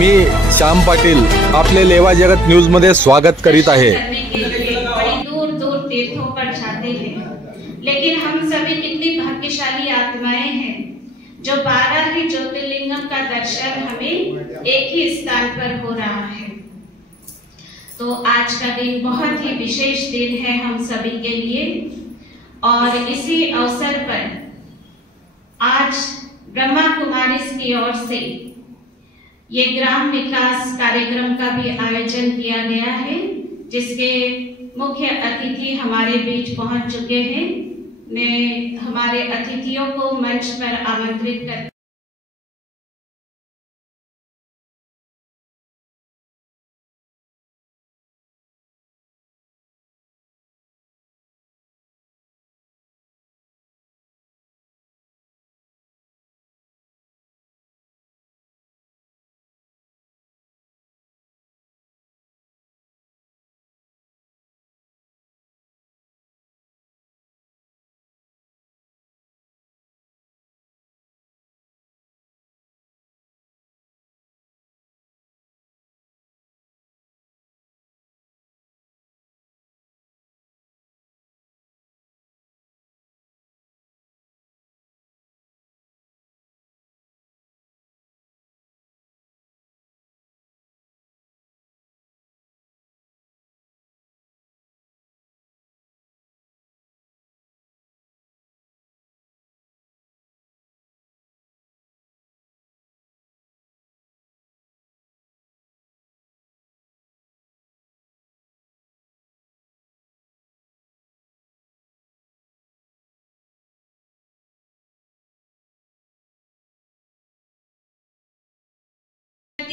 मी श्याम पाटील आपले लेवा जगत न्यूज मध्ये स्वागत करीत आहे। बड़ी दूर दूर तीर्थों पर जाते हैं, लेकिन हम सभी कितनी भाग्यशाली आत्माएं हैं जो 12 ही ज्योतिर्लिंगम का दर्शन हमें एक ही स्थान पर हो रहा है। तो आज का दिन बहुत ही विशेष दिन है हम सभी के लिए, और इसी अवसर पर आज ब्रह्मा कुमारीज की ओर से ये ग्राम विकास कार्यक्रम का भी आयोजन किया गया है, जिसके मुख्य अतिथि हमारे बीच पहुंच चुके हैं। मैं हमारे अतिथियों को मंच पर आमंत्रित करती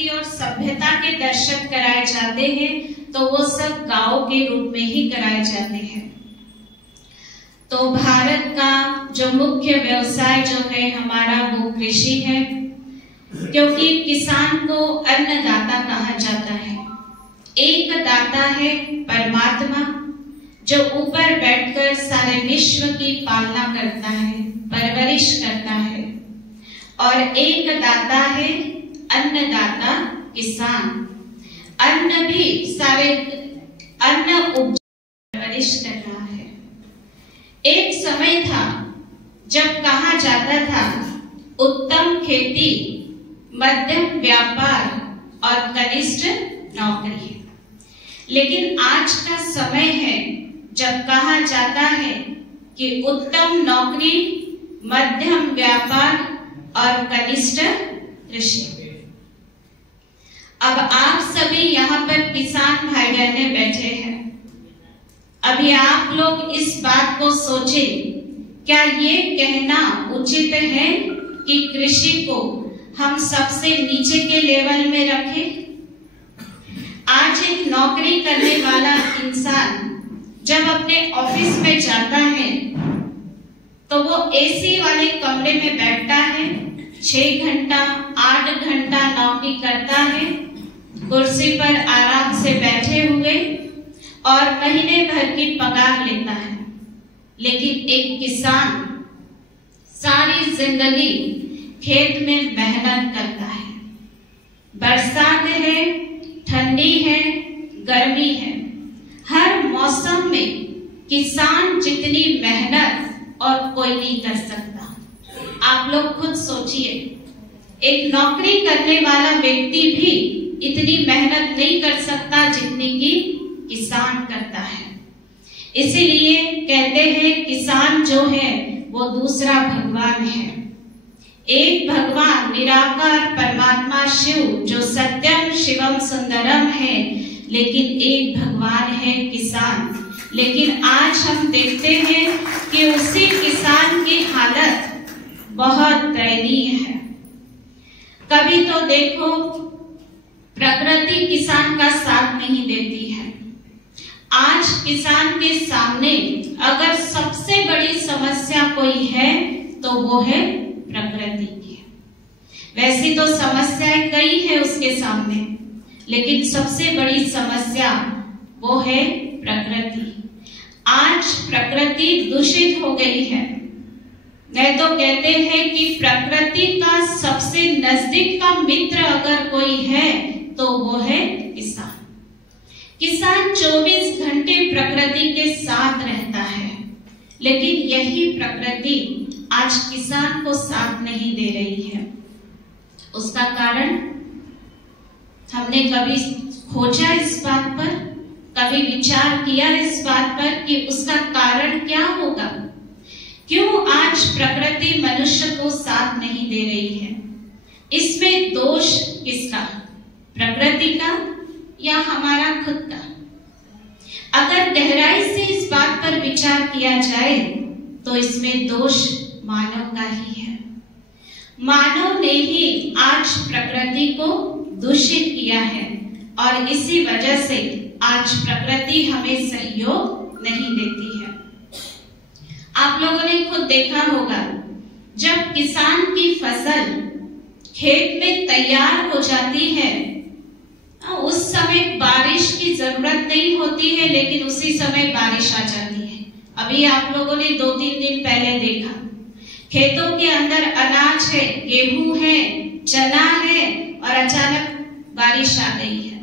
और सभ्यता के दर्शन कराए जाते हैं, तो वो सब गांव के रूप में ही कराए जाते हैं। तो भारत का जो मुख्य व्यवसाय जो है हमारा, वो कृषि है, क्योंकि किसान को अन्नदाता कहा जाता है। एक दाता है परमात्मा, जो ऊपर बैठकर सारे विश्व की पालना करता है, परवरिश करता है, और एक दाता है अन्नदाता किसान। अन्न भी सारे अन्न परवरिश कर रहा है। एक समय था जब कहा जाता था उत्तम खेती, मध्यम व्यापार और कनिष्ठ नौकरी, लेकिन आज का समय है जब कहा जाता है कि उत्तम नौकरी, मध्यम व्यापार और कनिष्ठ कृषि। अब आप सभी यहाँ पर किसान भाई बहने बैठे हैं। अभी आप लोग इस बात को सोचें, क्या ये कहना उचित है कि कृषि को हम सबसे नीचे के लेवल में रखें? आज एक नौकरी करने वाला इंसान जब अपने ऑफिस में जाता है तो वो एसी वाले कमरे में बैठता है, 6 घंटा 8 घंटा नौकरी करता है, कुर्सी पर आराम से बैठे हुए, और महीने भर की पगार लेता है। लेकिन एक किसान सारी जिंदगी खेत में मेहनत करता है। बरसात है, ठंडी है, गर्मी है, हर मौसम में किसान जितनी मेहनत और कोई नहीं कर सकता। आप लोग खुद सोचिए, एक नौकरी करने वाला व्यक्ति भी इतनी मेहनत नहीं कर सकता जितनी कि किसान करता है। इसीलिए कहते हैं किसान जो है वो दूसरा भगवान है। एक भगवान निराकार परमात्मा शिव जो सत्यम शिवम सुंदरम है, लेकिन एक भगवान है किसान। लेकिन आज हम देखते हैं कि उसी किसान की हालत बहुत दयनीय है। कभी तो देखो प्रकृति किसान का साथ नहीं देती है। आज किसान के सामने अगर सबसे बड़ी समस्या कोई है तो वो है प्रकृति की। वैसी तो समस्याएं कई है उसके सामने, लेकिन सबसे बड़ी समस्या वो है प्रकृति। आज प्रकृति दूषित हो गई है। नहीं तो कहते हैं कि प्रकृति का सबसे नजदीक का मित्र अगर कोई है तो वो है किसान। किसान 24 घंटे प्रकृति के साथ रहता है, लेकिन यही प्रकृति आज किसान को साथ नहीं दे रही है। उसका कारण हमने कभी खोजा इस बात पर, कभी विचार किया इस बात पर कि उसका कारण क्या होगा? क्यों आज प्रकृति मनुष्य को साथ नहीं दे रही है? इसमें दोष किसका? प्रकृति का या हमारा खुद का? अगर गहराई से इस बात पर विचार किया जाए तो इसमें दोष मानव का ही है। मानव ने ही आज प्रकृति को दूषित किया है और इसी वजह से आज प्रकृति हमें सहयोग नहीं देती है। आप लोगों ने खुद देखा होगा, जब किसान की फसल खेत में तैयार हो जाती है उस समय बारिश की जरूरत नहीं होती है, लेकिन उसी समय बारिश आ जाती है। अभी आप लोगों ने 2-3 दिन पहले देखा, खेतों के अंदर अनाज है, गेहूं है, चना है और अचानक बारिश आ गई है,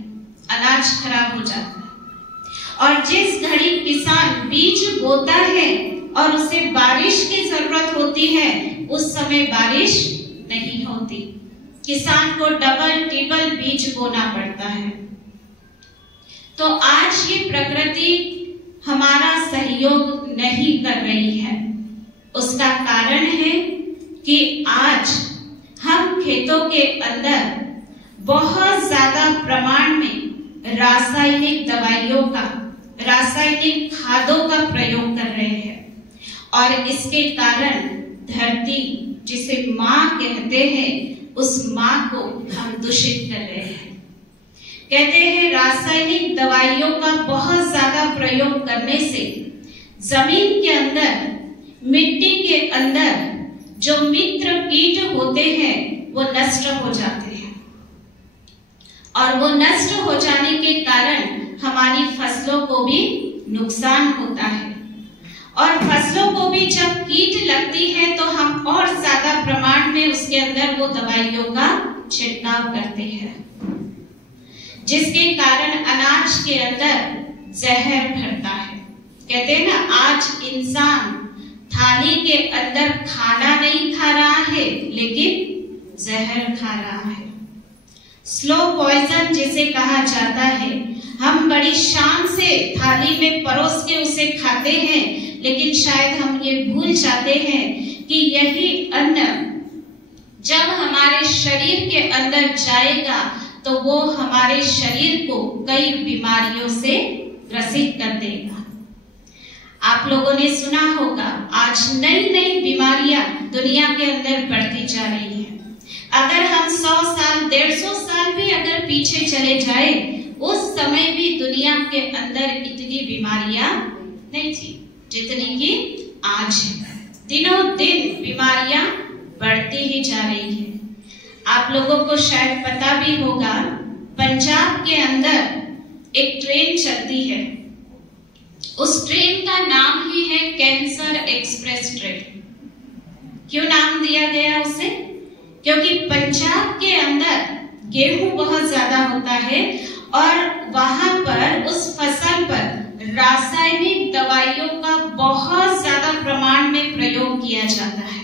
अनाज खराब हो जाता है। और जिस घड़ी किसान बीज बोता है और उसे बारिश की जरूरत होती है, उस समय बारिश नहीं होती। किसान को डबल ट्रिपल बीज बोना पड़ता है। तो आज ये प्रकृति हमारा सहयोग नहीं कर रही है। उसका कारण है कि आज हम खेतों के अंदर बहुत ज्यादा प्रमाण में रासायनिक दवाइयों का, रासायनिक खादों का प्रयोग कर रहे हैं और इसके कारण धरती, जिसे माँ कहते हैं, उस माँ को हम दूषित कर रहे हैं। कहते हैं रासायनिक दवाइयों का बहुत ज्यादा प्रयोग करने से जमीन के अंदर, मिट्टी के अंदर जो मित्र कीट होते हैं वो नष्ट हो जाते हैं और वो नष्ट हो जाने के कारण हमारी फसलों को भी नुकसान होता है। और फसलों को भी जब कीट लगती है तो हम और ज्यादा प्रमाण में उसके अंदर वो दवाइयों का छिड़काव करते हैं, जिसके कारण अनाज के अंदर जहर भरता है। कहते हैं ना, आज इंसान थाली के अंदर खाना नहीं खा रहा है लेकिन जहर खा रहा है। स्लो पॉइजन जिसे कहा जाता है, हम बड़ी शान से थाली में परोस के उसे खाते हैं, लेकिन शायद हम ये भूल जाते हैं कि यही अन्न जब हमारे शरीर के अंदर जाएगा तो वो हमारे शरीर को कई बीमारियों से ग्रसित कर देगा। आप लोगों ने सुना होगा, आज नई नई बीमारियां दुनिया के अंदर बढ़ती जा रही हैं। अगर हम 100 साल, 150 साल भी अगर पीछे चले जाए, उस समय भी दुनिया के अंदर इतनी बीमारियां नहीं थी जितनी कि आज है। दिनों दिन बीमारियां बढ़ती ही जा रही है। आप लोगों को शायद पता भी होगा, पंजाब के अंदर एक ट्रेन चलती है, उस ट्रेन का नाम ही है कैंसर एक्सप्रेस ट्रेन। क्यों नाम दिया गया उसे? क्योंकि पंजाब के अंदर गेहूं बहुत ज्यादा होता है और वहां पर उस फसल पर रासायनिक दवाइयों का बहुत ज्यादा प्रमाण में प्रयोग किया जाता है।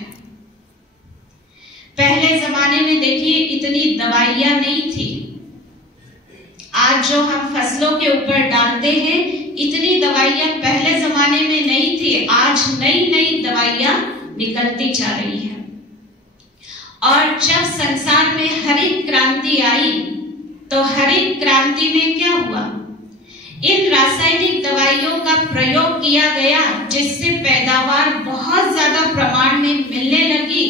पहले जमाने में देखिए इतनी दवाइयां नहीं थी। आज जो हम फसलों के ऊपर डालते हैं, इतनी दवाइयां पहले जमाने में नहीं थी। आज नई नई दवाइयां निकलती जा रही है। और जब संसार में हरित क्रांति आई तो हरित क्रांति में क्या हुआ? इन रासायनिक दवाइयों का प्रयोग किया गया, जिससे पैदावार बहुत ज्यादा प्रमाण में मिलने लगी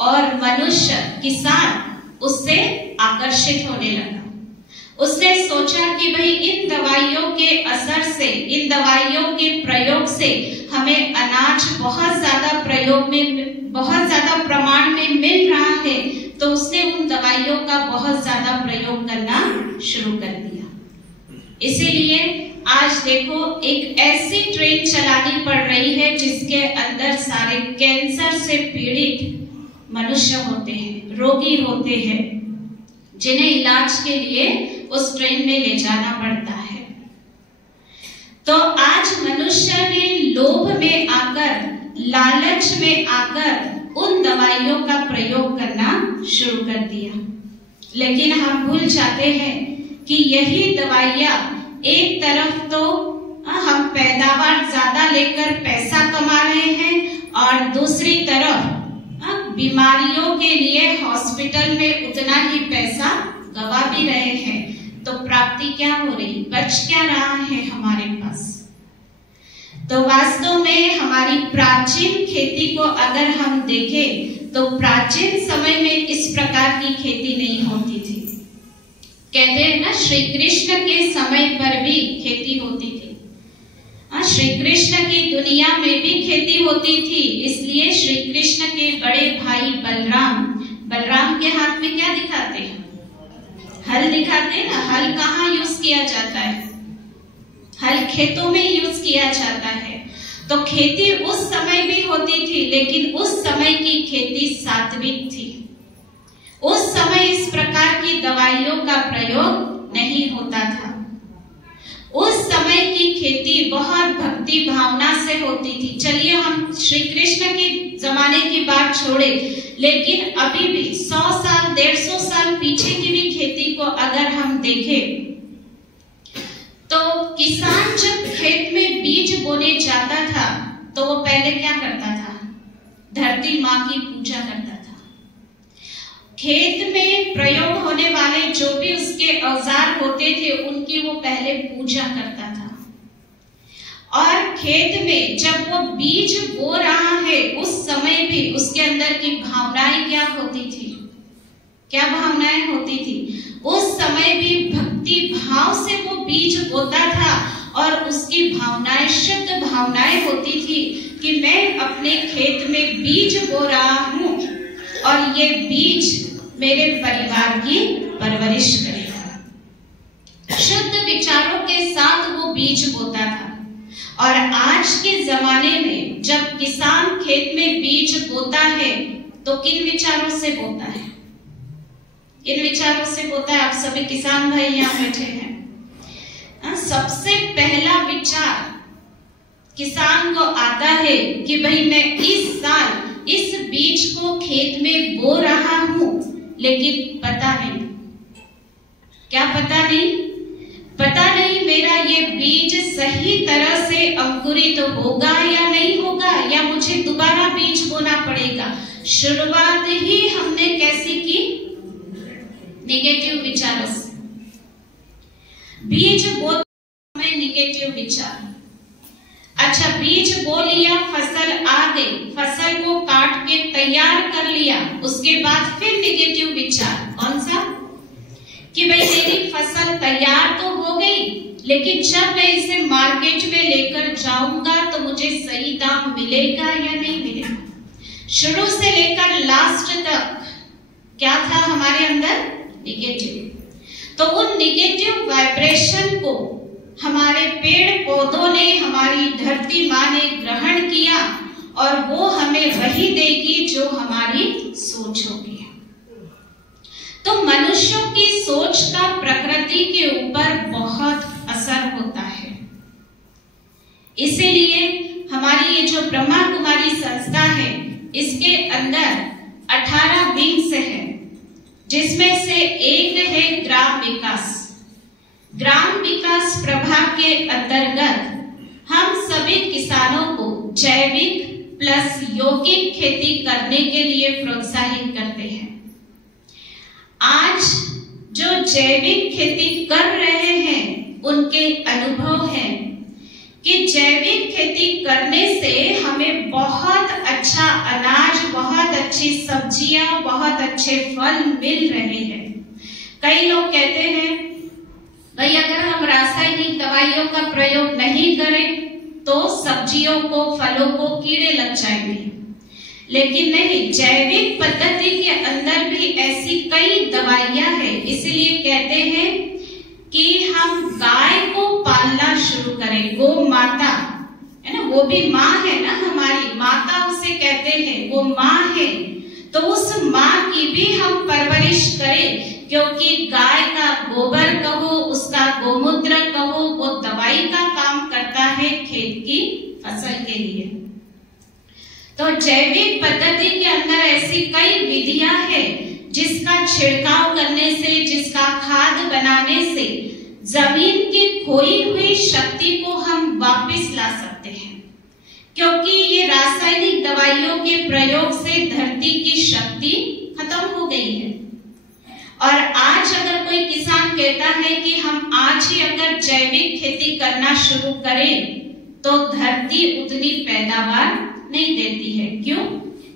और मनुष्य, किसान उससे आकर्षित होने लगा। उसने सोचा कि भाई इन दवाइयों के असर से, इन दवाइयों के प्रयोग से हमें अनाज बहुत ज्यादा प्रयोग में, बहुत ज्यादा प्रमाण में मिल रहा है, तो उसने उन दवाइयों का बहुत ज्यादा प्रयोग करना शुरू कर दिया। इसीलिए आज देखो एक ऐसी ट्रेन चलानी पड़ रही है जिसके अंदर सारे कैंसर से पीड़ित मनुष्य होते हैं, रोगी होते हैं, जिन्हें इलाज के लिए उस ट्रेन में ले जाना पड़ता है। तो आज मनुष्य ने लोभ में आकर, लालच में आकर उन दवाइयों का प्रयोग करना शुरू कर दिया। लेकिन हम भूल जाते हैं कि यही दवाइयां एक तरफ तो हम पैदावार ज्यादा लेकर पैसा कमा रहे हैं और दूसरी तरफ बीमारियों के लिए हॉस्पिटल में उतना ही पैसा गवा भी रहे हैं। तो प्राप्ति क्या हो रही, बच क्या रहा है हमारे पास? तो वास्तव में हमारी प्राचीन खेती को अगर हम देखें तो प्राचीन समय में इस प्रकार की खेती नहीं होती थी। कहते हैं ना, श्री कृष्ण के समय पर भी खेती होती थी। श्री कृष्ण की दुनिया में भी खेती होती थी। इसलिए श्री कृष्ण के बड़े भाई बलराम के हाथ में क्या दिखाते हैं? हल दिखाते हैं ना। हल कहाँ यूज किया जाता है? हल खेतों में यूज किया जाता है। तो खेती उस समय भी होती थी, लेकिन उस समय की खेती सात्विक थी। उस समय इस प्रकार की दवाइयों का प्रयोग नहीं होता था। उस समय की खेती बहुत भक्ति भावना से होती थी। चलिए हम श्री कृष्ण के जमाने की बात छोड़े, लेकिन अभी भी 100 साल 150 साल पीछे की भी खेती को अगर हम देखें तो किसान जब खेत में बीज बोने जाता था तो वो पहले क्या करता था? धरती माँ की पूजा करता था। खेत में प्रयोग होने वाले जो भी उसके औजार होते थे उनकी वो पहले पूजा करता था। और खेत में जब वो बीज बो रहा है उस समय भी उसके अंदर की भावनाएं क्या होती थी? क्या भावनाएं होती थी? उस समय भी भक्ति भाव से वो बीज बोता था और उसकी भावनाएं शुद्ध भावनाएं होती थी कि मैं अपने खेत में बीज बो रहा हूं और ये बीज मेरे परिवार की परवरिश करेगा। शुद्ध विचारों के साथ वो बीज बोता था। और आज के जमाने में जब किसान खेत में बीज बोता है तो किन विचारों से बोता है? किन विचारों से बोता है? आप सभी किसान भाई यहाँ बैठे हैं। सबसे पहला विचार किसान को आता है कि भाई मैं इस साल इस बीज को खेत में बो रहा हूं, लेकिन पता नहीं, क्या पता नहीं? पता नहीं मेरा ये बीज सही तरह से अंकुरित होगा या नहीं होगा, या मुझे दोबारा बीज बोना पड़ेगा। शुरुआत ही हमने कैसी की? नेगेटिव विचारों से। बीज बोते समय नेगेटिव विचार। अच्छा, बीज बो लिया, फसल आ गई, फसल को काट के तैयार कर लिया, उसके बाद फिर नेगेटिव विचार। कौन सा? कि भाई मेरी फसल तैयार तो हो गई, लेकिन जब मैं इसे मार्केट में लेकर जाऊंगा तो मुझे सही दाम मिलेगा या नहीं मिलेगा। शुरू से लेकर लास्ट तक क्या था हमारे अंदर? नेगेटिव। तो उन नेगेटिव वाइब्रेशन को हमारे पेड़ पौधों ने, हमारी धरती माँ ने ग्रहण किया और वो हमें वही देगी जो हमारी सोच होगी। तो मनुष्यों की सोच का प्रकृति के ऊपर बहुत असर होता है। इसीलिए हमारी ये जो ब्रह्मा कुमारी संस्था है, इसके अंदर 18 विंग्स है, जिसमें से एक है ग्राम विकास। ग्राम विकास प्रभाग के अंतर्गत हम सभी किसानों को जैविक प्लस यौगिक खेती करने के लिए प्रोत्साहित करते हैं। आज जो जैविक खेती कर रहे हैं उनके अनुभव है कि जैविक खेती करने से हमें बहुत अच्छा अनाज, बहुत अच्छी सब्जियां, बहुत अच्छे फल मिल रहे हैं। कई लोग कहते हैं भाई अगर हम रासायनिक दवाइयों का प्रयोग नहीं करें तो सब्जियों को, फलों को कीड़े लग जाएंगे। लेकिन नहीं, जैविक पद्धति के अंदर भी ऐसी कई दवाइयां हैं। इसीलिए कहते हैं कि हम गाय को पालना शुरू करें। गो माता है ना, वो भी माँ है ना, हमारी माता उसे कहते हैं, वो माँ है। तो उस माँ की भी हम परवरिश करें, क्योंकि गाय का गोबर कहो, उसका गोमूत्र कहो, वो दवाई का काम करता है खेत की फसल के लिए। तो जैविक पद्धति के अंदर ऐसी कई विधियां हैं जिसका छिड़काव करने से, जिसका खाद बनाने से जमीन की खोई हुई शक्ति को हम वापस ला सकते हैं, क्योंकि ये रासायनिक दवाइयों के प्रयोग से धरती की शक्ति खत्म हो गई है। और आज अगर कोई किसान कहता है कि हम आज ही अगर जैविक खेती करना शुरू करें तो धरती उतनी पैदावार नहीं देती है। क्यों?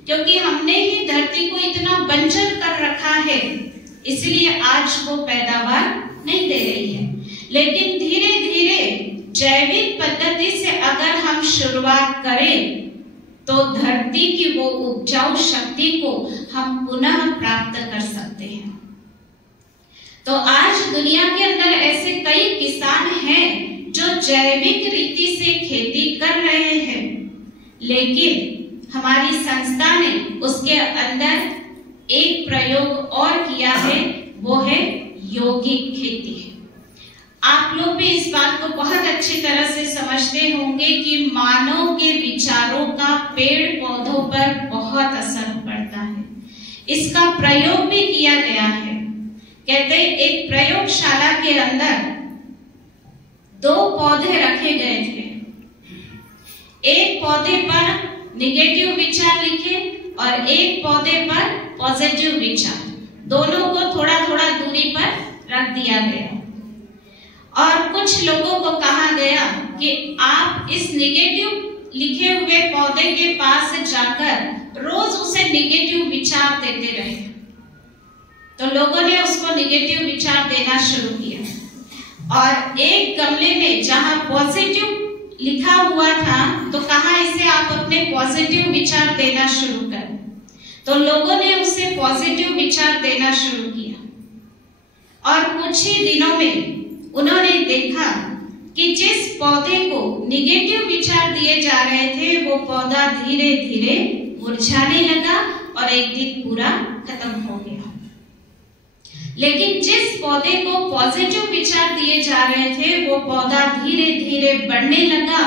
क्योंकि हमने ही धरती को इतना बंजर कर रखा है, इसलिए आज वो पैदावार नहीं दे रही है। लेकिन धीरे धीरे जैविक पद्धति से अगर हम शुरुआत करें तो धरती की वो उपजाऊ शक्ति को हम पुनः प्राप्त कर सकते हैं। तो आज दुनिया के अंदर ऐसे कई किसान हैं जो जैविक रीति से खेती कर रहे हैं, लेकिन हमारी संस्था ने उसके अंदर एक प्रयोग और किया है, वो है यौगिक खेती। आप लोग भी इस बात को बहुत अच्छी तरह से समझते होंगे कि मानव के विचारों का पेड़ पौधों पर बहुत असर पड़ता है। इसका प्रयोग भी किया गया है। कहते एक प्रयोगशाला के अंदर 2 पौधे रखे गए थे। एक पौधे पर निगेटिव विचार लिखे और एक पौधे पर पॉजिटिव विचार, दोनों को थोड़ा थोड़ा दूरी पर रख दिया गया और कुछ लोगों को कहा गया कि आप इस निगेटिव लिखे हुए पौधे के पास जाकर रोज उसे निगेटिव विचार देते रहे। तो लोगों ने उसको निगेटिव विचार देना शुरू किया और एक गमले में जहां पॉजिटिव लिखा हुआ था तो कहा इसे आप अपने पॉजिटिव विचार देना शुरू करें। तो लोगों ने उसे पॉजिटिव विचार देना शुरू किया और कुछ ही दिनों में उन्होंने देखा कि जिस पौधे को निगेटिव विचार दिए जा रहे थे वो पौधा धीरे धीरे मुरझाने लगा और एक दिन पूरा खत्म हो गया। लेकिन जिस पौधे को पॉजिटिव विचार दिए जा रहे थे वो पौधा धीरे धीरे बढ़ने लगा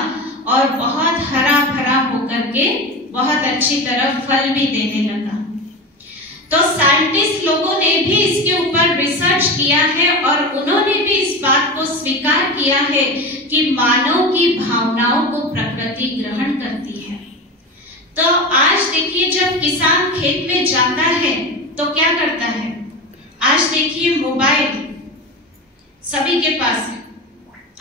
और बहुत हरा भरा होकर के बहुत अच्छी तरह फल भी देने लगा। तो साइंटिस्ट लोगों ने भी इसके ऊपर रिसर्च किया है और उन्होंने भी इस बात को स्वीकार किया है कि मानव की भावनाओं को प्रकृति ग्रहण करती है। तो आज देखिए जब किसान खेत में जाता है तो क्या करता है? आज देखिए मोबाइल सभी के पास है।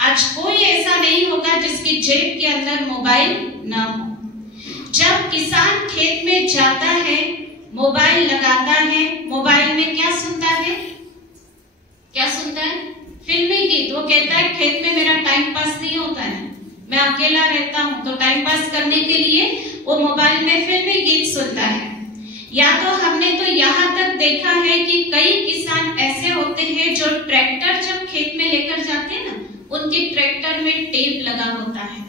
आज कोई ऐसा नहीं होगा जिसकी जेब के अंदर मोबाइल ना हो। जब किसान खेत में जाता है, मोबाइल लगाता है, मोबाइल में क्या सुनता है? क्या सुनता है? फिल्मी गीत। वो कहता है खेत में मेरा टाइम पास नहीं होता है, मैं अकेला रहता हूँ, तो टाइम पास करने के लिए वो मोबाइल में फिल्मी गीत सुनता है। या तो हमने तो यहाँ तक देखा है कि कई किसान ऐसे होते हैं जो ट्रैक्टर जब खेत में लेकर जाते हैं ना, उनके ट्रैक्टर में टेप लगा होता है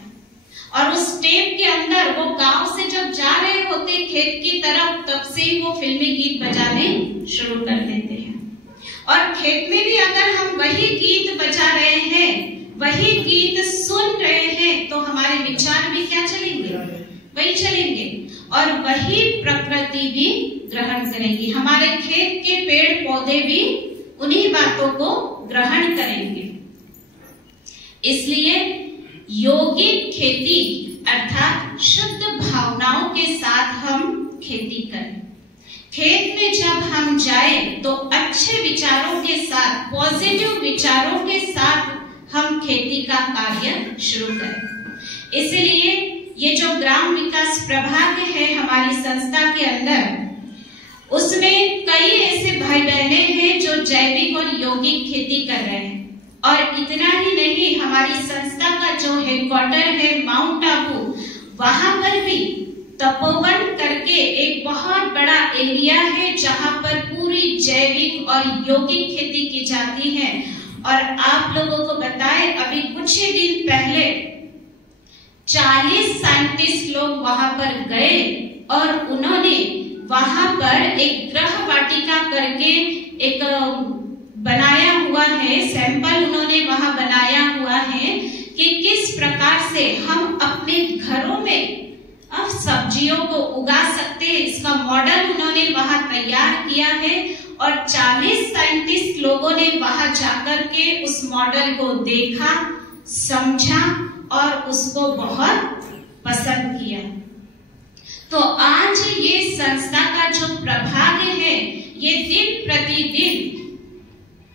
और उस टेप के अंदर वो गांव से जब जा रहे होते खेत की तरफ, तब से ही वो फिल्मी गीत बजाने शुरू कर देते हैं। और खेत में भी अगर हम वही गीत बजा रहे हैं, वही गीत सुन रहे हैं, तो हमारे विचार भी क्या चलेंगे? वही चलेंगे और वही प्रकृति भी ग्रहण करेगी। हमारे खेत के पेड़ पौधे भी उन्हीं बातों को ग्रहण करेंगे। इसलिए यौगिक खेती अर्थात शुद्ध भावनाओं के साथ हम खेती करें। खेत में जब हम जाएं तो अच्छे विचारों के साथ, पॉजिटिव विचारों के साथ हम खेती का कार्य शुरू करें। इसलिए ये जो ग्राम विकास प्रभाग है हमारी संस्था के अंदर, उसमें कई ऐसे भाई बहने हैं जो जैविक और यौगिक खेती कर रहे हैं। और इतना ही नहीं, हमारी संस्था का जो हेडक्वार्टर है माउंट आबू, वहां पर भी तपोवन करके एक बहुत बड़ा एरिया है जहां पर पूरी जैविक और यौगिक खेती की जाती है। और आप लोगों को बताएं, अभी कुछ ही दिन पहले 40 साइंटिस्ट लोग वहां पर गए और उन्होंने वहां पर एक ग्रह वाटिका करके एक बनाया हुआ है, सैंपल उन्होंने वहां बनाया हुआ है कि किस प्रकार से हम अपने घरों में अब सब्जियों को उगा सकते हैं। इसका मॉडल उन्होंने वहां तैयार किया है और 40 साइंटिस्ट लोगों ने वहां जाकर के उस मॉडल को देखा, समझा और उसको बहुत पसंद किया। तो आज ये संस्था का जो प्रभाग है, ये दिन प्रतिदिन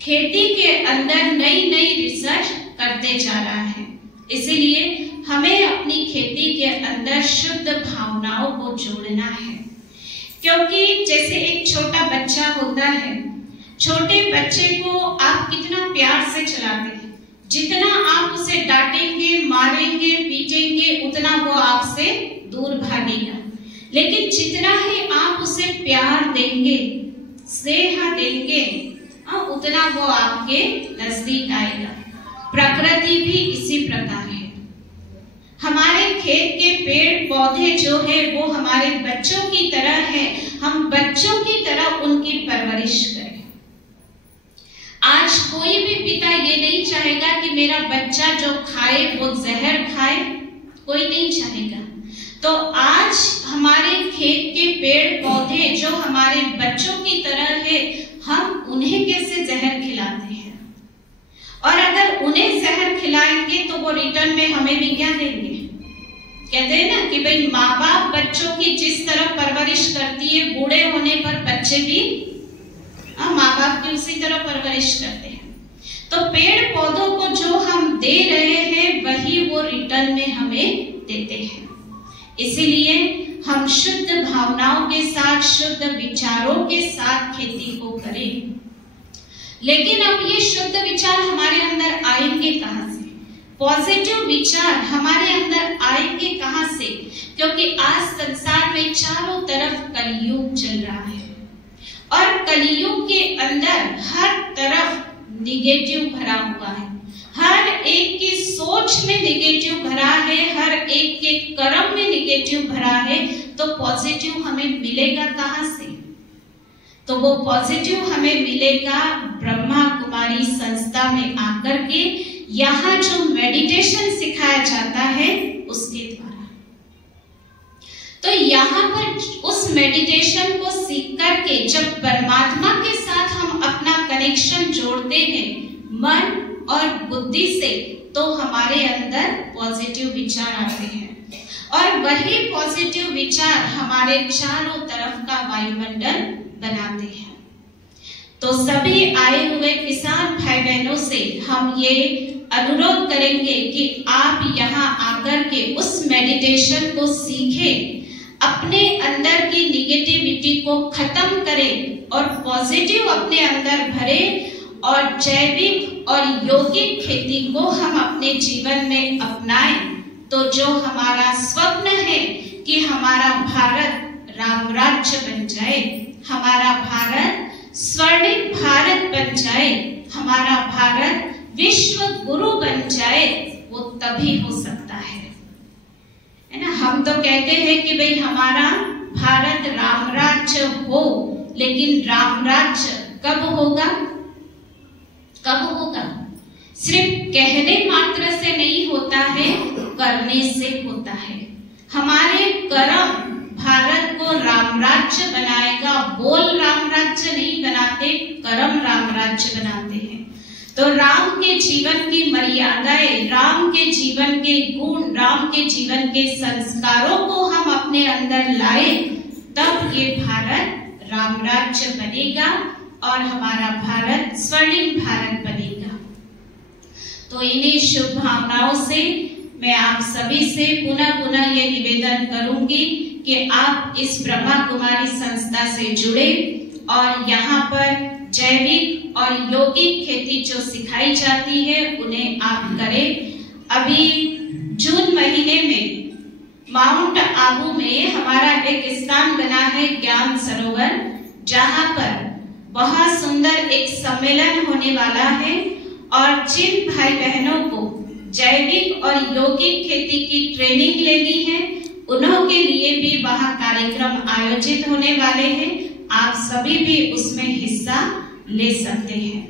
खेती के अंदर नई नई रिसर्च करते जा रहा है। इसीलिए हमें अपनी खेती के अंदर शुद्ध भावनाओं को जोड़ना है, क्योंकि जैसे एक छोटा बच्चा होता है, छोटे बच्चे को आप कितना प्यार से चलाते हैं, जितना आप उसे डांटेंगे, मारेंगे, पीटेंगे, उतना वो आपसे दूर भागेगा। लेकिन जितना ही आप उसे प्यार देंगे, स्नेह देंगे, उतना वो आपके नजदीक आएगा। प्रकृति भी इसी प्रकार है। हमारे खेत के पेड़ पौधे जो है वो हमारे बच्चों की तरह है, हम बच्चों की तरह उनकी परवरिश करें। आज कोई भी पिता ये नहीं चाहेगा कि मेरा बच्चा जो खाए वो जहर खाए, कोई नहीं चाहेगा। तो आज हमारे खेत के पेड़ पौधे जो हमारे बच्चों की तरह है, हम उन्हें कैसे जहर खिलाते हैं, और अगर उन्हें जहर खिलाएंगे तो वो रिटर्न में हमें भी क्या देंगे। कहते हैं ना कि भाई माँ बाप बच्चों की जिस तरह परवरिश करती है, बूढ़े होने पर बच्चे भी माँ बाप की उसी तरह परवरिश करते हैं। तो पेड़ पौधों को जो हम दे रहे हैं वही वो रिटर्न में हमें देते हैं। इसीलिए हम शुद्ध भावनाओं के साथ, शुद्ध विचारों के साथ खेती को करें। लेकिन अब ये शुद्ध विचार हमारे अंदर आएंगे कहां से? पॉजिटिव विचार हमारे अंदर आएंगे कहां से? क्योंकि आज संसार में चारों तरफ कलयुग चल रहा है और कलयुग के अंदर हर तरफ निगेटिव भरा हुआ है। हर एक की सोच में निगेटिव भरा है, हर एक के कर्म में निगेटिव भरा है। तो पॉजिटिव हमें मिलेगा कहां से? तो वो पॉजिटिव हमें मिलेगा ब्रह्मा कुमारी संस्था में आकर के। यहाँ जो मेडिटेशन सिखाया जाता है उसके द्वारा। तो यहाँ पर उस मेडिटेशन को सीख करके जब परमात्मा के साथ हम अपना कनेक्शन जोड़ते हैं मन और बुद्धि से, तो हमारे अंदर पॉजिटिव विचार आते हैं और वही पॉजिटिव विचार हमारे चारों तरफ का वायुमंडल बनाते हैं। तो सभी आए हुए किसान भाई बहनों से हम ये अनुरोध करेंगे कि आप यहाँ आकर के उस मेडिटेशन को सीखें, अपने अंदर की निगेटिविटी को खत्म करें और पॉजिटिव अपने अंदर भरें और जैविक और यौगिक खेती को हम अपने जीवन में अपनाएं। तो जो हमारा स्वप्न है कि हमारा भारत राम राज्य बन जाए, हमारा भारत स्वर्णिम भारत बन जाए, हमारा भारत विश्व गुरु बन जाए, वो तभी हो सकता है ना। हम तो कहते हैं कि भाई हमारा भारत राम राज्य हो, लेकिन राम राज्य कब होगा? कब होगा? सिर्फ कहने मात्र से नहीं होता है, करने से होता है। हमारे कर्म भारत को राम राज्य बनाएगा। बोल राम राज्य नहीं बनाते, कर्म राम राज्य बनाते हैं। तो राम के जीवन की मर्यादाएं, राम के जीवन के गुण, राम के जीवन के संस्कारों को हम अपने अंदर लाए, तब ये भारत राम राज्य बनेगा और हमारा भारत स्वर्णिम भारत बनेगा। तो इन्हीं शुभ भावनाओं से मैं आप सभी से पुनः ये निवेदन करूंगी कि आप इस ब्रह्मा कुमारी संस्था से जुड़े और यहाँ पर जैविक और यौगिक खेती जो सिखाई जाती है उन्हें आप करें। अभी जून महीने में माउंट आबू में हमारा एक स्थान बना है ज्ञान सरोवर, जहाँ पर बहुत सुंदर एक सम्मेलन होने वाला है और जिन भाई बहनों को जैविक और यौगिक खेती की ट्रेनिंग लेनी है, उन्हों के लिए भी वहाँ कार्यक्रम आयोजित होने वाले हैं। आप सभी भी उसमें हिस्सा ले सकते हैं।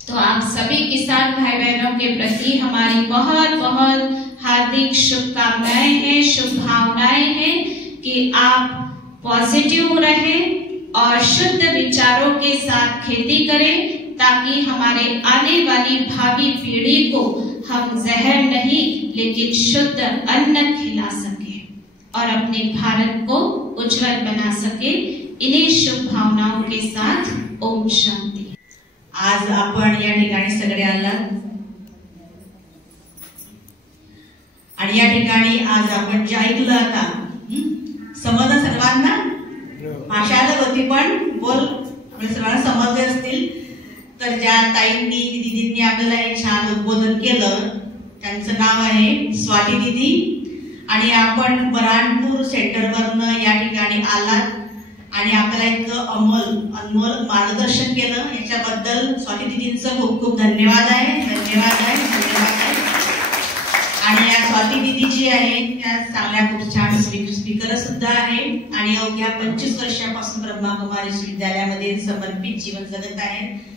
तो आप सभी किसान भाई बहनों के प्रति हमारी बहुत बहुत हार्दिक शुभकामनाएं हैं, शुभभावनाएं हैं कि आप पॉजिटिव रहें और शुद्ध विचारों के साथ खेती करें, ताकि हमारे आने वाली भावी पीढ़ी को हम जहर नहीं लेकिन शुद्ध अन्न खिला सके और अपने भारत को उज्जवल बना सके। इन्हीं शुभ भावनाओं के साथ ओम शांति। आज आपण या ठिकाणी सगळे आलात आणि या ठिकाणी आज आपण जे ऐकलं आता समजलं सर्वांना? भाषा होती पण बोल आपल्या सर्वांना समजले असतील। तर ज्या ताईंनी दीदींनी आपल्याला हे छान उद्बोधन केलं त्यांचं नाव आहे स्वाती दीदी आणि आपण बऱ्हाणपूर सेंटरवरनं या ठिकाणी आलात आणि आपल्याला एक अनमोल मार्गदर्शन केलं, याच्याबद्दल स्वाती दीदींचं खूप खूप धन्यवाद आहे, धन्यवाद आहे, धन्यवाद आहे। आणि या स्वाती दीदी जी आहे त्या चांगल्या खूप छान स्पीकर सुद्धा आहे आणि अवघ्या 25 वर्षापासून ब्रह्माकुमारी विद्यालयामध्ये समर्पित जीवन जगत आहेत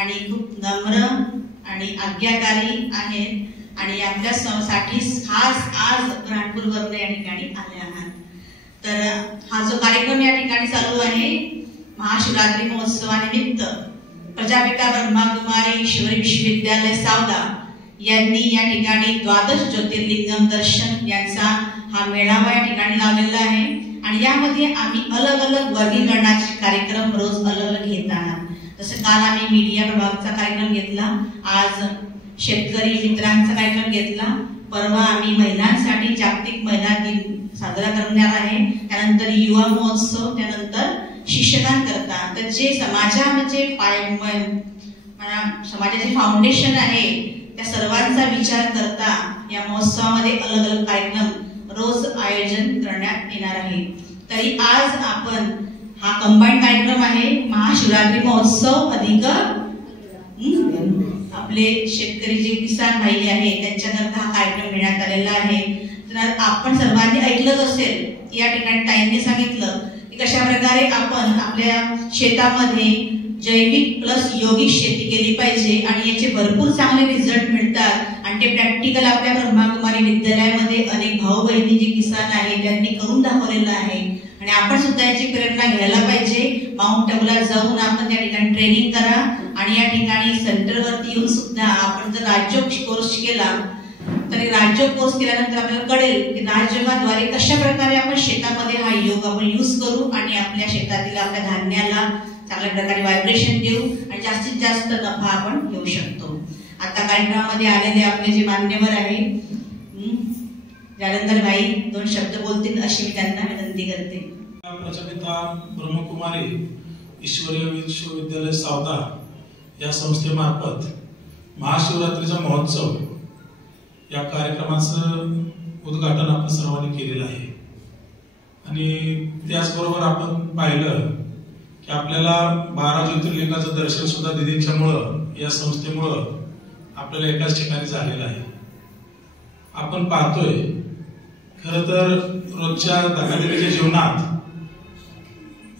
आणि खूप नम्र आणि आज्ञाकारी आहेत आणि आपल्या साठी खास आज बऱ्हाणपूरवरून या ठिकाणी आले आहात। तर हा जो कार्यक्रम या ठिकाणी चालू आहे महाशिवरात्री महोत्सवानिमित्त प्रजापिता ब्रह्माकुमारी ईश्वरी विश्वविद्यालय सावदा यांनी या ठिकाणी द्वादश ज्योतिर्लिंगम दर्शन यांचा हा मेळावा या ठिकाणी लावलेला आहे आणि यामध्ये आम्ही अलग अलग वर्गीकरणाचे कार्यक्रम रोज अलग अलग घेत आहात। जसं काल आम्ही मीडिया प्रभागाचा कार्यक्रम घेतला, आज शेतकरी मित्रांचा कार्यक्रम घेतला, परवा आम्ही महिलांसाठी जागतिक महिला दिन साजरा करणार आहे, त्यानंतर युवा महोत्सव, त्यानंतर शिक्षकांकरता। तर जे समाजाचे समाजाचे फाउंडेशन आहे त्या सर्वांचा विचार करता या महोत्सवामध्ये अलग अलग कार्यक्रम रोज आयोजन करण्यात येणार आहे। तरी आज आपण हा कंबाईंड कार्यक्रम आहे महाशिवरात्री महोत्सव अधिक आपले शेतकरी जे किसान भाई आहे त्यांच्याकरता हा कार्यक्रम घेण्यात आलेला आहे। तर आपण सर्वांनी ऐकलंच असेल या ठिकाणी ताईंनी सांगितलं की कशा प्रकारे आपण आपल्या शेतामध्ये जैविक प्लस यौगिक शेती केली पाहिजे आणि याचे भरपूर चांगले रिझल्ट मिळतात आणि ते प्रॅक्टिकल आपल्या ब्रह्माकुमारी विद्यालयामध्ये अनेक भाऊ बहिणी जे किसान आहेत त्यांनी करून दाखवलेलं आहे आणि आपण सुद्धा याची प्रेरणा घ्यायला पाहिजे। माउंट आबूला जाऊन आपण त्या ठिकाणी ट्रेनिंग करा आणि या ठिकाणी सेंटरवरती येऊन सुद्धा आपण जर राजयोग कोर्स केला तर राजयोग कोर्स केल्यानंतर आपल्याला कळेल की राजयोगाद्वारे कशा प्रकारे आपण शेतामध्ये हा योग आपण यूज करू आणि आपल्या शेतातील आपल्या धान्याला चांगल्या प्रकारे व्हायब्रेशन देऊ आणि जास्तीत जास्त नफा आपण घेऊ शकतो। आता कार्यक्रमामध्ये आलेले आपले जे मान्यवर आहे जालंधर भाई 2 शब्द बोलतील अशी मी त्यांना विनंती करते। प्रजापिता ब्रह्मकुमारी ईश्वरीय विश्वविद्यालय सावदा या संस्थेमार्फत महाशिवरात्रीचा महोत्सव या कार्यक्रमाचं उद्घाटन आपण सर्वांनी केलेलं आहे आणि त्याचबरोबर आपण पाहिलं की आपल्याला 12 ज्योतिर्लिंगाचं दर्शन सुद्धा दीदींच्यामुळं या संस्थेमुळं आपल्याला एकाच ठिकाणी झालेलं आहे। आपण पाहतोय खरं तर रोजच्या धकाधकीच्या जीवनात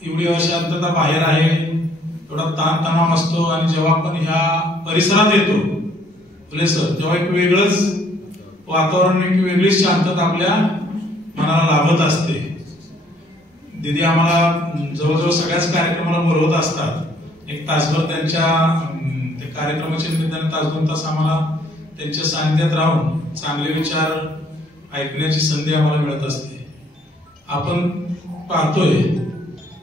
एवढी अशांतता बाहेर आहे, एवढा ताणतणाव असतो आणि जेव्हा आपण ह्या परिसरात येतो फुले सर तेव्हा एक वेगळंच वातावरण, एक वेगळीच शांतता आपल्या मनाला लाभत असते। दीदी आम्हाला जवळजवळ सगळ्याच कार्यक्रमाला बोलवत असतात। एक तासभर त्यांच्या कार्यक्रमाच्या निमित्ताने तास 2 तास आम्हाला त्यांच्या सानिध्यात राहून चांगले विचार ऐकण्याची संधी आम्हाला मिळत असते। आपण पाहतोय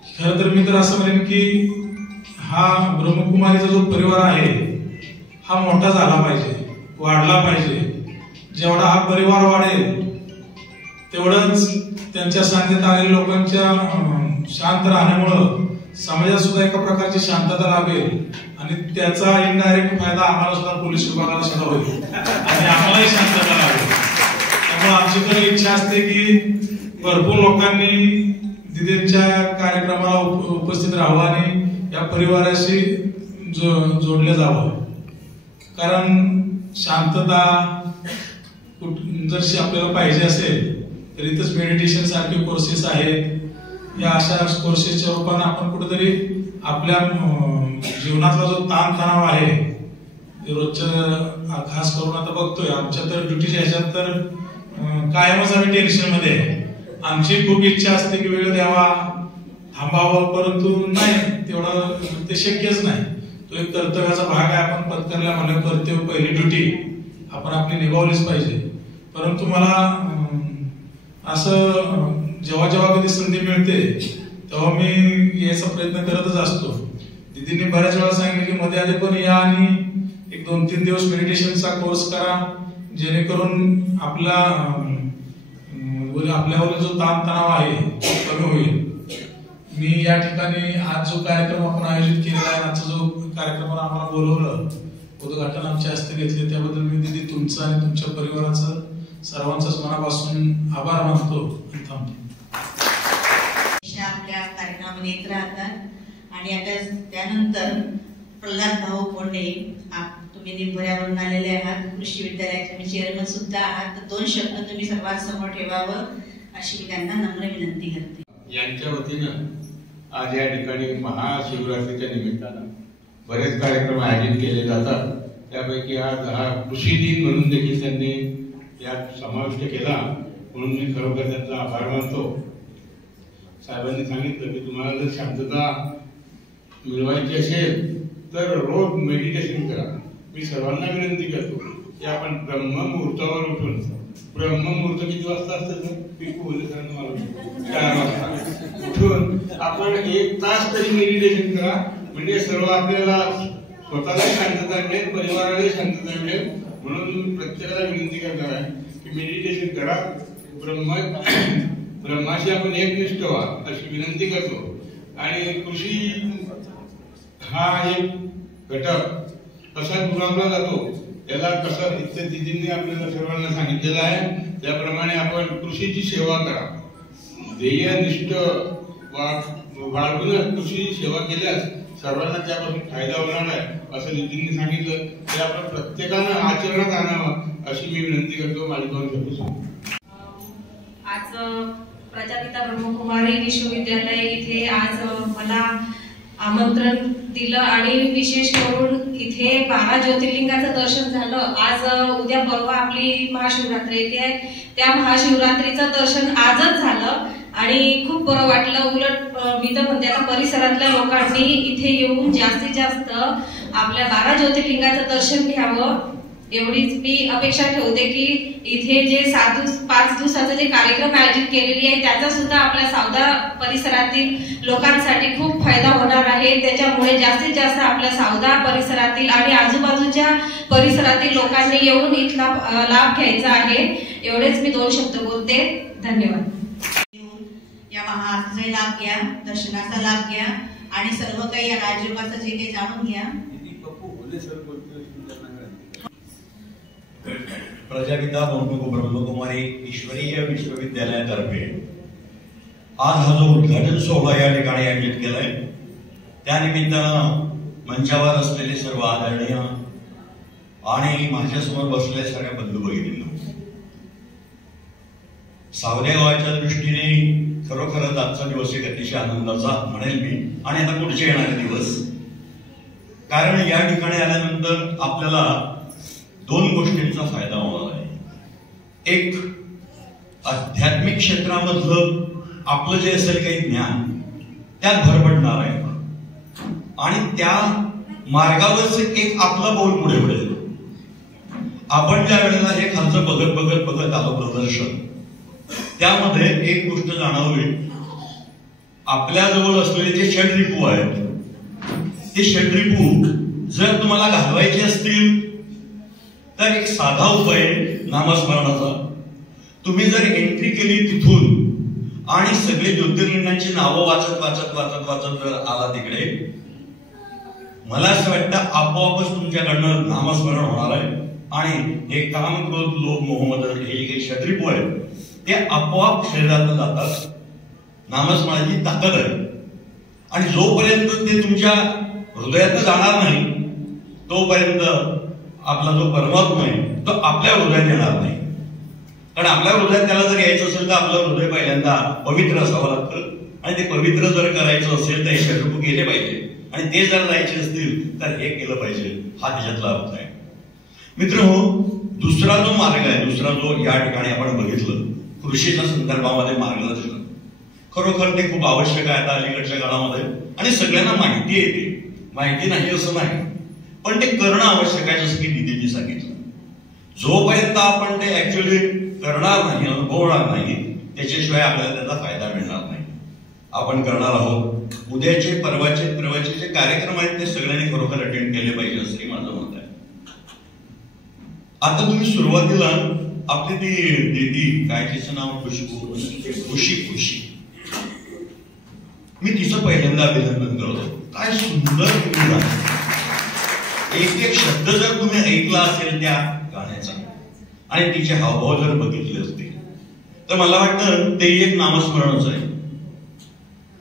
खरं तर मी तर असं म्हणेन की हा ब्रह्मकुमारीचा जो परिवार आहे हा मोठा झाला पाहिजे, वाढला पाहिजे। जेवढा हा परिवार वाढेल तेवढंच त्यांच्या सानिध्यात आलेल्या लोकांच्या शांत राहण्यामुळं समाजात सुद्धा एका प्रकारची शांतता लाभेल आणि त्याचा इनडायरेक्ट फायदा आम्हाला सुद्धा पोलीस विभागाला सुद्धा होईल आणि आम्हालाही शांतता लाभेल। त्यामुळे आमची तर इच्छा असते की भरपूर लोकांनी दीदींच्या कार्यक्रमाला उपस्थित राहावं आणि या परिवाराशी जोडलं जावं। कारण शांतता जर आपल्याला पाहिजे असेल तर इथंच मेडिटेशन सारखे कोर्सेस आहेत। या अशा कोर्सेसच्या रूपाने आपण कुठेतरी आपल्या जीवनातला जो ताणतणाव आहे रोजच्या, खास करून आता बघतोय आमच्या तर ड्युटीच्या ह्याच्यात तर कायमच आम्ही टेन्शन मध्ये आहे। आमची खूप इच्छा असते की वेळ द्यावा, थांबावं, परंतु नाही, तेवढं ते शक्यच नाही। तो एक कर्तव्याचा भाग आहे। आपण पत्करला म्हणलं कर्तव्य पहिली ड्युटी आपण आपली निभावलीच पाहिजे। परंतु मला असं जेव्हा जेव्हा कधी संधी मिळते तेव्हा मी याचा प्रयत्न करतच असतो। दीदींनी बऱ्याच वेळा सांगितलं की मध्ये आधी पण या आणि एक 2-3 दिवस मेडिटेशनचा कोर्स करा, जेणेकरून आपल्यावर जो ताणतणाव आहे तो कमी होईल। मी या ठिकाणी आज जो कार्यक्रम आपण आयोजित केलेला आहे, आजचा जो कार्यक्रम आम्हाला बोलवलं, उद्घाटन आमच्या हस्ते घेतले, त्याबद्दल मी दीदी तुमचं आणि तुमच्या परिवाराचं सर्वांचाच मनापासून आभार मानतो आणि थांबतो। आपल्या कार्यक्रमामध्ये येत राहतात आणि आता त्यानंतर प्रल्हाद भाऊ कोंडे, तुम्ही निंभोऱ्यावरून आलेले आहात, कृषी विद्यालयाचे तुम्ही चेअरमन सुद्धा आहात, तर 2 शब्द तुम्ही सर्वांसमोर ठेवावं अशी मी त्यांना नम्र विनंती करते। यांच्या वतीनं आज या ठिकाणी महाशिवरात्रीच्या निमित्तानं बरेच कार्यक्रम आयोजित केले जातात। त्यापैकी आज हा कृषी दिन म्हणून देखील त्यांनी यात समाविष्ट केला, म्हणून मी खरोखर त्यांचा आभार मानतो। साहेबांनी सांगितलं की तुम्हाला जर शांतता मिळवायची असेल तर रोज मेडिटेशन करा। मी सर्वांना विनंती करतो की आपण ब्रह्ममुहूर्तावर उठून, ब्रह्ममुहूर्त किती वाजता असतं? पिकू 4 वाजता उठून आपण 1 तास तरी मेडिटेशन करा, म्हणजे सर्व आपल्याला स्वतःला शांतता मिळेल, परिवाराला शांतता मिळेल। म्हणून प्रत्येकाला विनंती करणार आहे की मेडिटेशन करा, ब्रह्माशी आपण एकनिष्ठ व्हा अशी विनंती करतो। आणि कृषी हा एक घटक कसा दुरावला जातो त्याला कसं इतर दिदींनी आपल्याला सर्वांना सांगितलेलं आहे, त्याप्रमाणे आपण कृषीची सेवा करा, ध्येयनिष्ठ बाळगून कृषीची सेवा केल्यास सर्वांना त्यापासून फायदा होणार आहे असं दिदींनी सांगितलं। ते आपण प्रत्येकानं आचरणात आणावं अशी मी विनंती करतो। माझी 2 शब्द सांगतो। आज प्रजापिता ब्रह्मकुमारी विश्वविद्यालय इथे आज मला आमंत्रण दिलं आणि विशेष करून इथे 12 ज्योतिर्लिंगाचं दर्शन झालं। आज उद्या परवा आपली महाशिवरात्री येते, त्या महाशिवरात्रीचं दर्शन आजच झालं आणि खूप बरं वाटलं। उलट मी तर म्हणते आता परिसरातल्या लोकांनी इथे येऊन जास्तीत जास्त आपल्या 12 ज्योतिर्लिंगाचं दर्शन घ्यावं एवढीच मी अपेक्षा ठेवते की इथे जे 5 दिवसाचे जे कार्यक्रम आयोजित केलेले आहे त्याचा सुद्धा आपल्या सावदा परिसरातील लोकांसाठी खूप फायदा होणार आहे। त्याच्यामुळे जास्तीत जास्त आपल्या सावदा परिसरातील आणि आजूबाजूच्या परिसरातील लोकांनी येऊन इथला लाभ घ्यायचा आहे। एवढेच मी 2 शब्द बोलते। धन्यवाद। या महाआरतीचा लाभ घ्या, दर्शनाचा लाभ घ्या आणि सर्व काही या राजयोगाचं जे काही जाणून घ्या। प्रजापिता ब्रह्मकुमारी ईश्वरीय विश्वविद्यालयातर्फे आज हा जो उद्घाटन सोहळा या ठिकाणी आयोजित केलाय, त्यानिमित्तानं मंचावर असलेले सर्व आदरणीय आणि माझ्यासमोर बसलेल्या सगळ्या बंधू भगिनींना सावद्या गावाच्या दृष्टीने खरोखरच आजचा दिवस एक अतिशय आनंदाचा म्हणेल मी, आणि आता पुढचे येणारे दिवस, कारण या ठिकाणी आल्यानंतर आपल्याला 2 गोष्टींचा फायदा होणार आहे। एक, आध्यात्मिक क्षेत्रामधलं आपलं जे असेल काही ज्ञान त्यात भर पडणार आहे आणि त्या मार्गावरच एक आपला पाऊल पुढे पडेल। आपण ज्या वेळेला हे खालचं बघत आलो प्रदर्शन, त्यामध्ये एक गोष्ट जाणवली, आपल्याजवळ असलेले जे षड्रिपू आहेत ते षड्रिपू जर तुम्हाला घालवायचे असतील तर एक साधा उपाय नामस्मरणाचा। तुम्ही जर एंट्री केली तिथून आणि सगळे ज्योतिर्लिंगांची नावं वाचत जर आला तिकडे, मला असं वाटतं आपोआपच तुमच्याकडनं नामस्मरण होणार आहे आणि हे काम, क्रोध, लोभ, मोह, मद हे काही षड्रिपू आहेत ते आपोआप शरीरात जातात। नामस्मरणाची ताकद आहे आणि जोपर्यंत ते तुमच्या हृदयात जाणार नाही तोपर्यंत आपला जो परमात्मा आहे तो आपल्या हृदयात येणार नाही. कारण आपल्या हृदयात त्याला जर यायचं असेल तर आपलं हृदय पहिल्यांदा पवित्र असावं लागतं. आणि ते पवित्र जर करायचं असेल तर हे षडरूप गेले पाहिजे. आणि ते जर राहायचे असतील तर हे केलं पाहिजे. हा त्याच्यातला अर्थ आहे. मित्रांनो, दुसरा जो मार्ग आहे, दुसरा जो या ठिकाणी आपण बघितलं, कृषीच्या संदर्भामध्ये मार्गदर्शन, खरोखर ते खूप आवश्यक आहे आता अलीकडच्या काळामध्ये. आणि सगळ्यांना माहिती आहे, ते माहिती नाही असं नाही, पण ते करणं आवश्यक आहे. जसं की निधीजी सांगितलं, जोपर्यंत आपण ते ऍक्च्युअली करणार नाही, अनुभवणार नाही, त्याच्याशिवाय आपल्याला त्याचा फायदा मिळणार नाही. आपण करणार आहोत. उद्याचे परवाचे जे कार्यक्रम आहेत ते सगळ्यांनी खरोखर अटेंड केले पाहिजे असंही माझं मत आहे. आता तुम्ही सुरुवातीला आपली ती दीदी, काय तिचं नाव, खुशी, मी तिचं पहिल्यांदा अभिनंदन करतो. काय सुंदर तुम्ही गाणं, एक शब्द जर तुम्ही ऐकला असेल त्या गाण्याचा आणि तिचे हावभाव जर बघितले असतील तर मला वाटतं ते एक नामस्मरणच आहे.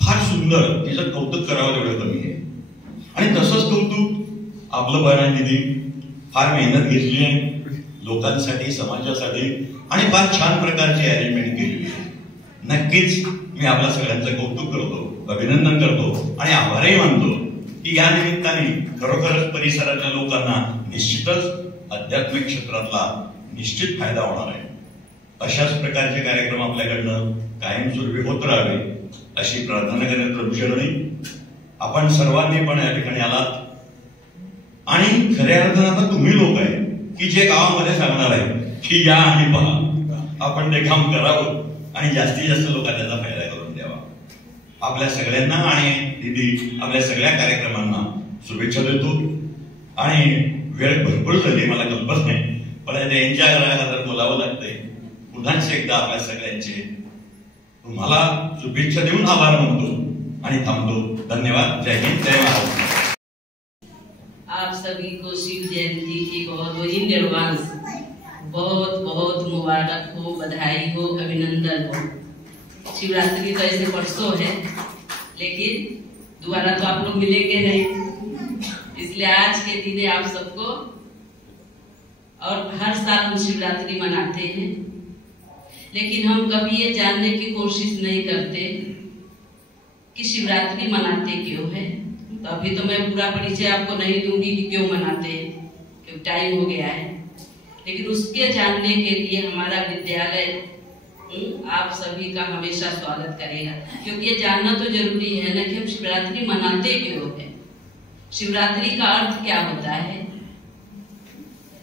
फार सुंदर, तिचं कौतुक करावं तेवढं कमी आहे. आणि तसंच कौतुक आपलं बरं दिदी, फार मेहनत घेतली आहे लोकांसाठी, समाजासाठी, आणि फार छान प्रकारची अरेंजमेंट केलेली आहे. नक्कीच मी आपल्या सगळ्यांचं कौतुक करतो, अभिनंदन करतो आणि आभारही मानतो की या निमित्ताने खरोखरच परिसराच्या लोकांना निश्चितच आध्यात्मिक क्षेत्रातला निश्चित फायदा होणार आहे. अशाच प्रकारचे कार्यक्रम आपल्याकडनं कायमस्वरूपी होत राहावे अशी प्रार्थना करण्यात प्रभूचरणी. आपण सर्वांनी पण या ठिकाणी आलात आणि खऱ्या अर्थानं आता तुम्ही लोक आहे की जे गावामध्ये सांगणार आहे की या आणि पहा, आपण ते काम करावं आणि जास्तीत जास्त लोकांना त्याचा फायदा करून द्यावा. आपल्या सगळ्यांना आणि दीदी आपल्या सगळ्या कार्यक्रमांना शुभेच्छा देतो. आणि वेळ भरपूर झाली, मला कल्पच नाही, पण यांच्या घराला बोलावं लागतंय. पुन्हाच एकदा आपल्या सगळ्यांचे तुम्हाला शुभेच्छा देऊन आभार मानतो आणि थांबतो. धन्यवाद. जय हिंद, जय महाराष्ट्र. आप सभी को शिव जयंती की बहुत ही निर्वाण बहुत बहुत मुबारक हो, बधाई हो, अभिनंदन हो। शिवरात्रि तो ऐसे परसों है, लेकिन दोबारा तो आप लोग मिलेंगे नहीं, इसलिए आज के दिन आप सबको, और हर साल हम शिवरात्रि मनाते हैं, लेकिन हम कभी ये जानने की कोशिश नहीं करते कि शिवरात्रि मनाते क्यों है। तो अभी तो मैं पूरा परिचय आपको नहीं दूंगी कि क्यों मनाते हैं, क्योंकि टाइम हो गया है, लेकिन उसके जानने के लिए हमारा विद्यालय आप सभी का हमेशा स्वागत करेगा, क्योंकि ये जानना तो जरूरी है ना कि हम शिवरात्रि मनाते क्यों है, शिवरात्रि का अर्थ क्या होता है।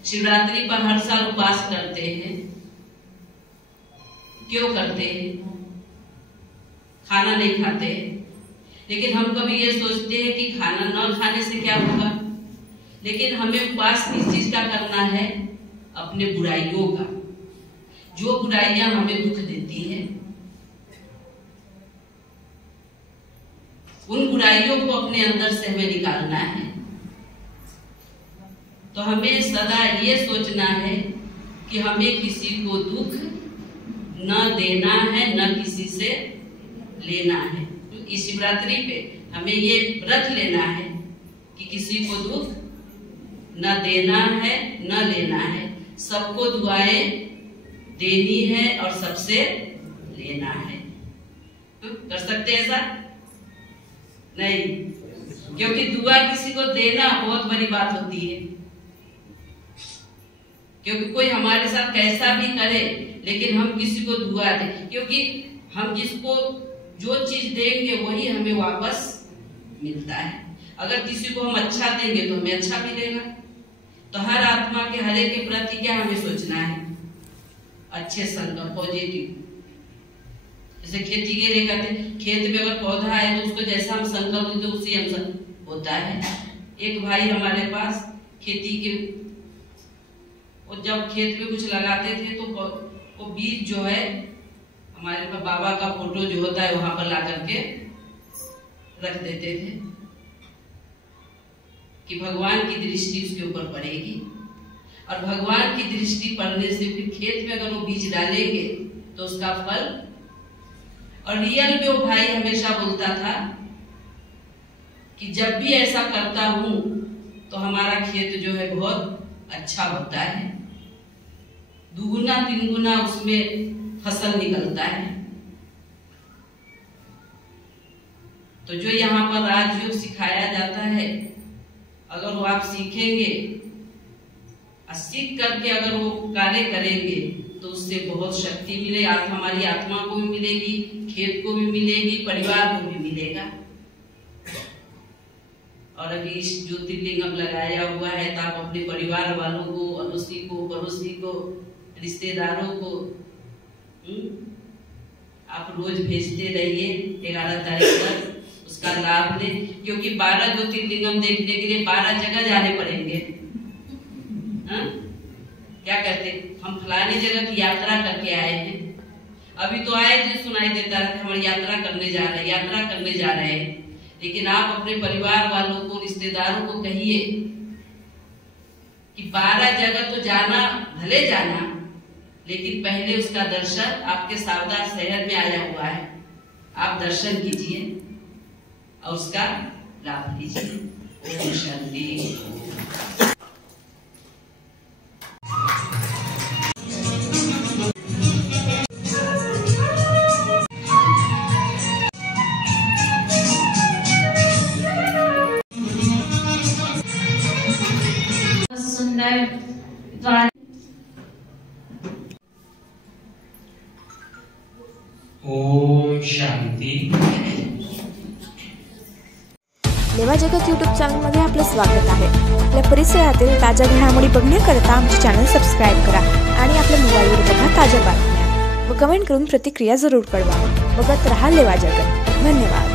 शिवरात्रि पर हर साल उपवास करते हैं, क्यों करते हैं, खाना नहीं खाते, लेकिन हम कभी ये सोचते हैं कि खाना न खाने से क्या होगा, लेकिन हमें उपवास किस चीज का करना है, अपने बुराइयों का, जो बुराइयां हमें दुख देती है, उन बुराइयों को अपने अंदर से हमें निकालना है। तो हमें सदा ये सोचना है कि हमें किसी को दुख न देना है, न किसी से लेना है। इस शिवरात्रि पे हमें ये व्रत लेना है कि किसी को दुख न देना है, न लेना है, सबको दुआएं देनी है और सबसे लेना है। कर सकते हैं ऐसा? नहीं, क्योंकि दुआ किसी को देना बहुत बड़ी बात होती है, क्योंकि कोई हमारे साथ कैसा भी करे, लेकिन हम किसी को दुआ दें, क्योंकि हम जिसको जो चीज देंगे वही हमें वापस मिलता है। अगर किसी को हम अच्छा देंगे तो हमें अच्छा मिलेगा। तो हर आत्मा के हरे के प्रति क्या हमें सोचना है, अच्छे संकल्प, पॉजिटिव। जैसे खेती के लिए कहते, खेत में अगर पौधा है तो उसको जैसा हम संकल्प देते उसी अनुसार होता है। एक भाई हमारे पास खेती के, वो जब खेत में कुछ लगाते थे तो वो बीज जो है हमारे पास बाबा का फोटो जो होता है वहां पर ला करके रख देते थे कि भगवान की दृष्टि उसके ऊपर पड़ेगी, और भगवान की दृष्टि पड़ने से फिर खेत में अगर वो बीज डालेंगे तो उसका फल। और रियल में वो भाई हमेशा बोलता था कि जब भी ऐसा करता हूं तो हमारा खेत जो है बहुत अच्छा होता है, दुगुना तिगुना उसमें फसल निकलता है। तो जो यहाँ पर राजयोग सिखाया जाता है, अगर वो आप सीखेंगे और सीख करके अगर वो कार्य करेंगे तो उससे बहुत शक्ति मिलेगी, हमारी आत्मा को भी मिलेगी, खेत को भी मिलेगी, परिवार को भी मिलेगा। और अभी इस ज्योतिर्लिंगम लगाया हुआ है तो आप अपने परिवार वालों को, अड़ोसी को, पड़ोसी को, रिश्तेदारों को आप रोज भेजते रहिए। 11 तारीख तक उसका लाभ ले, क्योंकि 12 ज्योतिर्लिंगम देखने के लिए 12 जगह जाने पड़ेंगे। क्या कहते, हम फलानी जगह की यात्रा करके आए हैं, अभी तो आए जो सुनाई देता है हम यात्रा करने जा रहे हैं, यात्रा करने जा रहे हैं। लेकिन आप अपने परिवार वालों को, रिश्तेदारों को कहिए कि 12 जगह तो जाना, भले जाना, लेकिन पहले उसका दर्शन आपके सावधान शहर में आया हुआ है, आप दर्शन कीजिए और उसका लाभ लीजिए। ओम शांति। ओम शांती। लेवा जगत यूट्यूब चॅनलमध्ये आपलं स्वागत आहे। आपल्या परिसरातील ताज्या घडामोडी बघण्याकरता आमचे चॅनल सबस्क्राइब करा आणि आपल्या मोबाईलवर बघा ताज्या बातम्या व कमेंट करून प्रतिक्रिया जरूर कळवा। बघत रहा लेवा जगत। धन्यवाद।